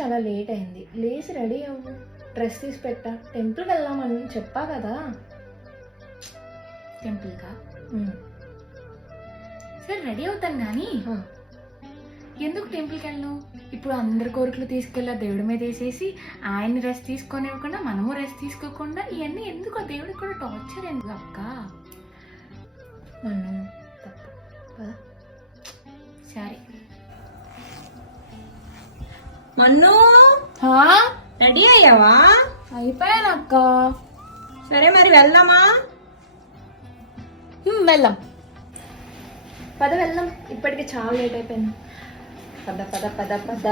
చాలా లేట్ అయింది. లేచి రెడీ అవ్వు, డ్రెస్ తీసి పెట్టా, టెంపుల్కి వెళ్దామని చెప్పా కదా. టెంపుల్కా? సరే రెడీ అవుతాను కానీ ఎందుకు టెంపుల్కి వెళ్ళను? ఇప్పుడు అందరి కోరికలు తీసుకెళ్ళా దేవుడి మీద వేసేసి ఆయన్ని రెస్ట్ తీసుకొని ఇవ్వకుండా మనము రెస్ట్ తీసుకోకుండా ఇవన్నీ ఎందుకు? ఆ దేవుడికి కూడా టార్చర్ ఎందుకు అక్క? నన్ను తప్పు కదా. సరే మన్ను రెడీ అయ్యావా? అయిపోయానక్క. సరే మరి వెళ్దామా? వెళ్దాం పద, వెళ్దాం. ఇప్పటికి చాలా లేట్ అయిపోయింది. పద పద పద పద.